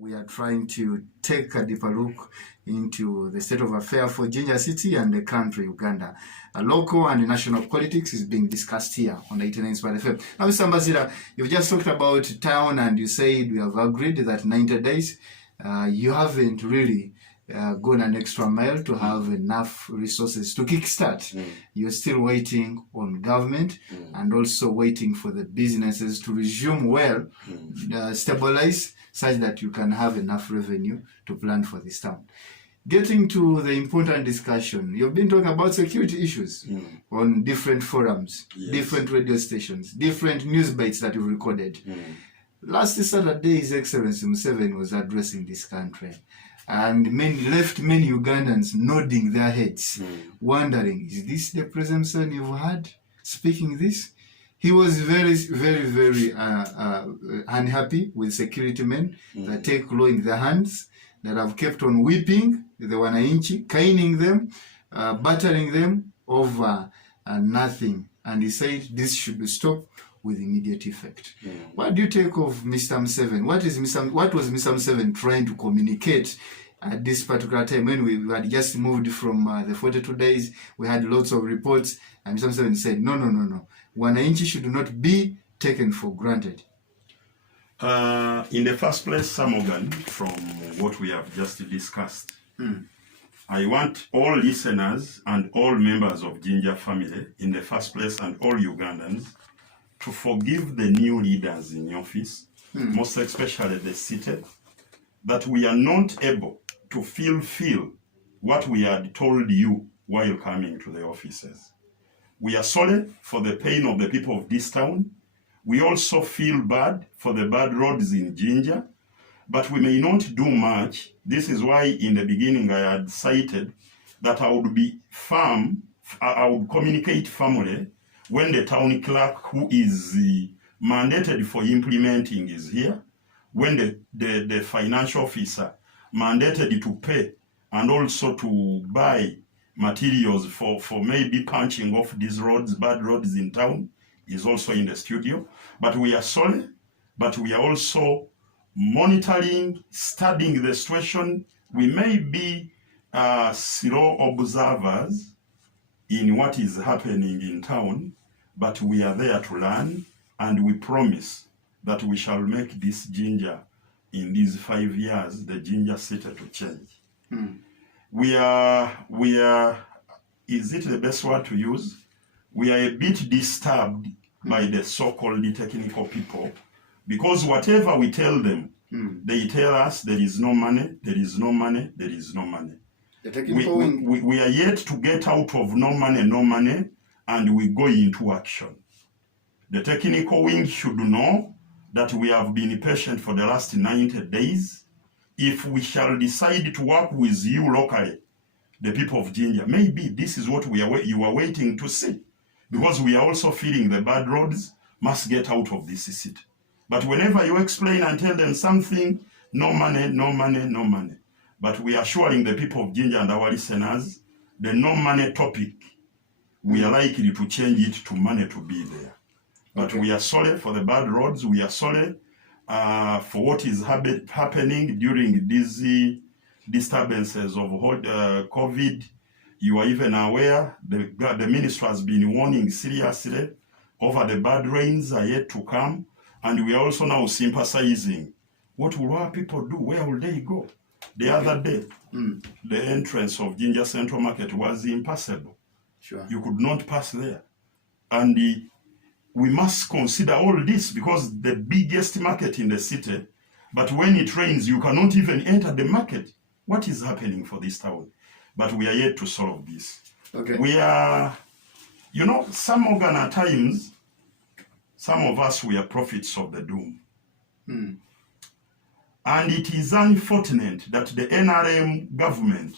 we are trying to take a deeper look into the state of affairs for Jinja City and the country, Uganda. Local and national politics is being discussed here on 89 Spot FM. Now, Mr. Mbazira, you've just talked about town and you said we have agreed that 90 days. You haven't really gone an extra mile to have enough resources to kickstart. You're still waiting on government and also waiting for the businesses to resume well, stabilize, such that you can have enough revenue to plan for this town. Getting to the important discussion, you've been talking about security issues on different forums, different radio stations, different news bites that you've recorded. Last Saturday, His Excellency Museveni was addressing this country and left many Ugandans nodding their heads, wondering, is this the President Museveni you've had speaking this? He was very, very, very unhappy with security men that take law in their hands, that have kept on whipping the Wananchi, caning them, battering them over nothing. And he said this should be stopped with immediate effect. What do you take of Mr. Museveni? What was Mr. Museveni trying to communicate at this particular time when we had just moved from the 42 days? We had lots of reports, and Mr. Museveni said, no. Wananchi should not be taken for granted. In the first place, Sir Morgan, from what we have just discussed, I want all listeners and all members of Jinja family, in the first place, and all Ugandans, to forgive the new leaders in office, most especially the city, that we are not able to fulfill what we had told you while coming to the offices. We are sorry for the pain of the people of this town. We also feel bad for the bad roads in Jinja, but we may not do much. This is why in the beginning I had cited that I would be firm, I would communicate firmly when the town clerk who is mandated for implementing is here, when the financial officer mandated to pay and also to buy materials for maybe punching off these roads, bad roads in town, is also in the studio. But we are sorry, but we are also monitoring, studying the situation. We may be slow observers in what is happening in town, but we are there to learn, and we promise that we shall make this Jinja, in these 5 years, the Jinja city to change. We are, is it the best word to use? We are a bit disturbed by the so-called technical people, because whatever we tell them, they tell us there is no money, there is no money, there is no money. We are yet to get out of no money, and we go into action. The technical wing should know that we have been patient for the last 90 days. If we shall decide to work with you locally, the people of Jinja, maybe this is what you are waiting to see. Because we are also feeling the bad roads must get out of this city. But whenever you explain and tell them something, no money, no money, no money. But we are assuring the people of Jinja and our listeners, the no money topic, we are likely to change it to money to be there. But we are sorry for the bad roads. We are sorry for what is happening during these disturbances of COVID. You are even aware, the minister has been warning seriously over the bad rains are yet to come. And we are also now sympathizing. What will our people do? Where will they go? The other day, the entrance of Jinja Central Market was impassable. You could not pass there. And we must consider all this, because the biggest market in the city, but when it rains, you cannot even enter the market. What is happening for this town? But we are yet to solve this. We are, some organ at times, some of us, we are prophets of the doom. And it is unfortunate that the NRM government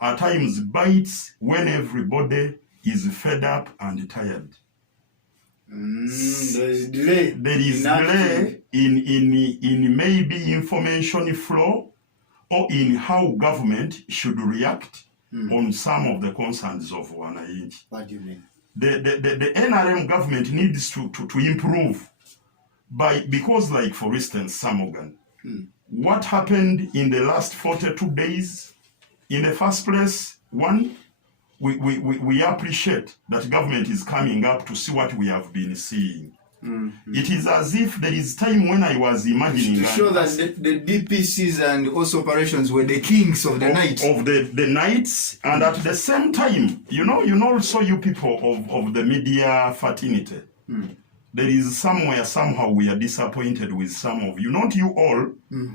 at times bites when everybody is fed up and tired. There is delay. There is delay in maybe information flow, or in how government should react on some of the concerns of Wananchi. What do you mean? The NRM government needs to improve because, like, for instance, Sir Morgan, What happened in the last 42 days? In the first place, one, we appreciate that government is coming up to see what we have been seeing. It is as if there is time when I was imagining to show that the DPCs and also operations were the kings of the night. Of the nights, and at the same time, you know also you people of the media fraternity. There is somewhere, somehow we are disappointed with some of you. Not you all,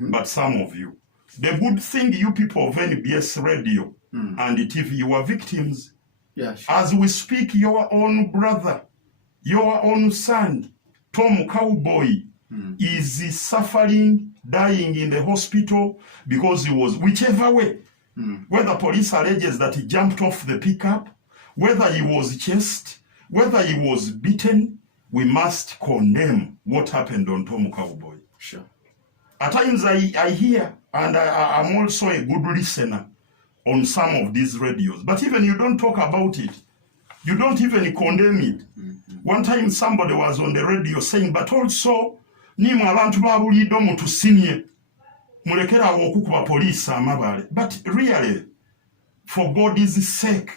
but some of you. The good thing, you people of NBS radio and TV, you are victims. Yeah, sure. As we speak, your own brother, your own son, Tom Cowboy, is suffering, dying in the hospital because he was, whichever way, whether police alleges that he jumped off the pickup, whether he was chased, whether he was beaten, we must condemn what happened on Tom Cowboy. Sure. At times I hear, and I'm also a good listener on some of these radios, but even you don't talk about it. You don't even condemn it. One time somebody was on the radio saying, but also, nimwe abantu babulido mutusinye, mulekera okukuba police amabale. But really, for God's sake,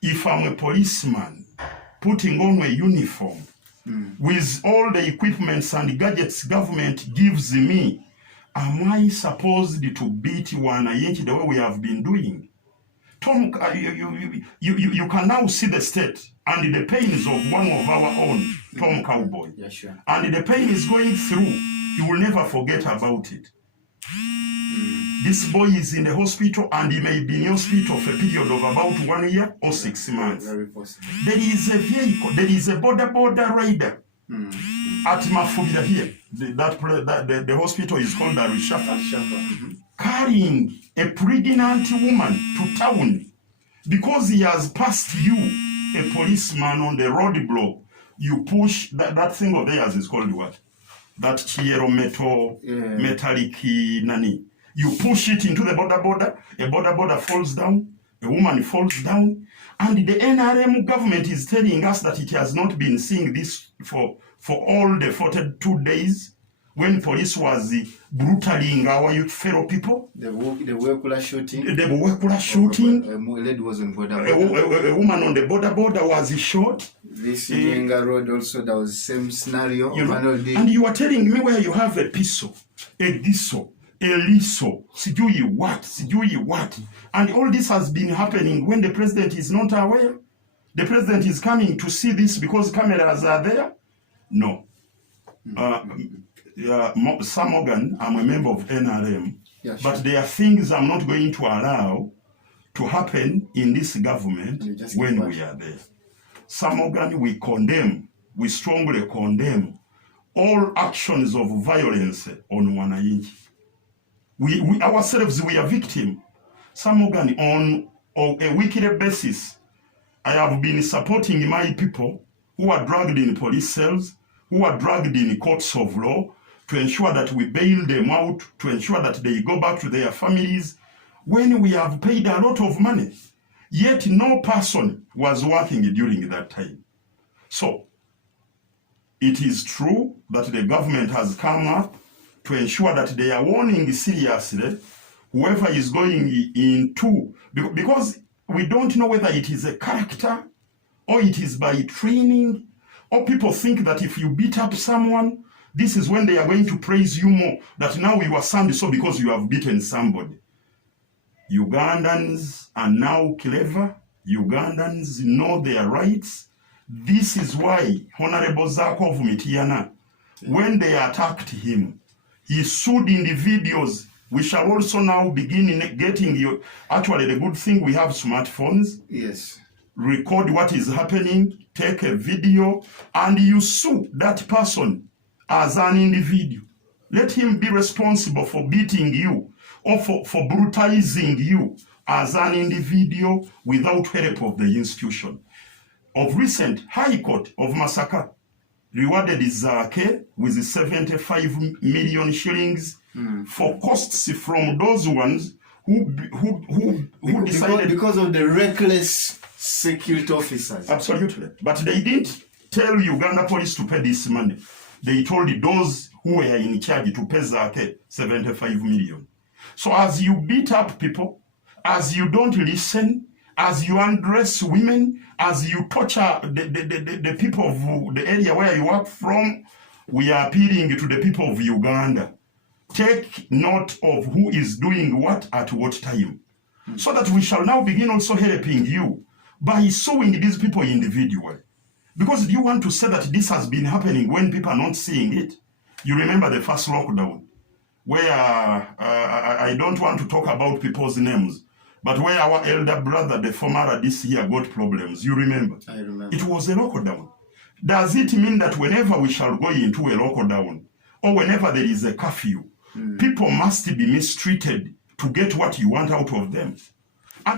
if I'm a policeman putting on a uniform, with all the equipments and gadgets government gives me, am I supposed to beat wananchi the way we have been doing? Tom, you can now see the state and the pains of one of our own, Tom Cowboy. Yeah, sure. And the pain is going through. You will never forget about it. This boy is in the hospital, and he may be in hospital for a period of about 1 year or 6 months. Very possible. There is a vehicle, there is a border rider at Mafubira here. The hospital is called Arishaka. Carrying a pregnant woman to town because he has passed you, a policeman on the roadblock. You push that thing of theirs is called what? That chiero metal, metallic nani. You push it into the border, a border falls down, a woman falls down, and the NRM government is telling us that it has not been seeing this for all the 42 days when police was brutally our youth fellow people. The Wekula shooting. The Wekula shooting. A lady was on border. A woman on the border was shot. This Yenga Road also, there was same scenario. You know, and you are telling me where you have a pistol, a diesel, a liso, sijui what. And all this has been happening when the president is not aware. The president is coming to see this because cameras are there. No. Sir Morgan, I'm a member of NRM, yeah, sure. But there are things I'm not going to allow to happen in this government when we are there. Sir Morgan, we strongly condemn all actions of violence on wananchi. We ourselves, we are victims. Sir Morgan, on a weekly basis, I have been supporting my people who are dragged in police cells, who are dragged in courts of law, to ensure that we bail them out, to ensure that they go back to their families, when we have paid a lot of money. Yet no person was working during that time. So, it is true that the government has come up to ensure that they are warning seriously whoever is going into, because we don't know whether it is a character or it is by training, or people think that if you beat up someone, this is when they are going to praise you more, that now you are sound so because you have beaten somebody. Ugandans are now clever. Ugandans know their rights. This is why Honorable Zakov Mitiana, when they attacked him, he sued individuals. We shall also now begin getting you. Actually, the good thing, we have smartphones. Yes. Record what is happening, take a video, and you sue that person as an individual. Let him be responsible for beating you or for brutalizing you as an individual without help of the institution. Of recent, High Court of Masaka rewarded Zake with 75 million shillings for costs from those ones who decided... Because of the reckless security officers. Absolutely. But they didn't tell Uganda police to pay this money. They told those who were in charge to pay Zake 75 million. So as you beat up people, as you don't listen, as you undress women, as you torture the people of the area where you work from, we are appealing to the people of Uganda. Take note of who is doing what at what time, so that we shall now begin also helping you by suing these people individually. Because do you want to say that this has been happening when people are not seeing it? You remember the first lockdown, where I don't want to talk about people's names, but where our elder brother, the former this year, got problems. You remember? I remember. It was a lockdown. Does it mean that whenever we shall go into a lockdown, or whenever there is a curfew, people must be mistreated to get what you want out of them?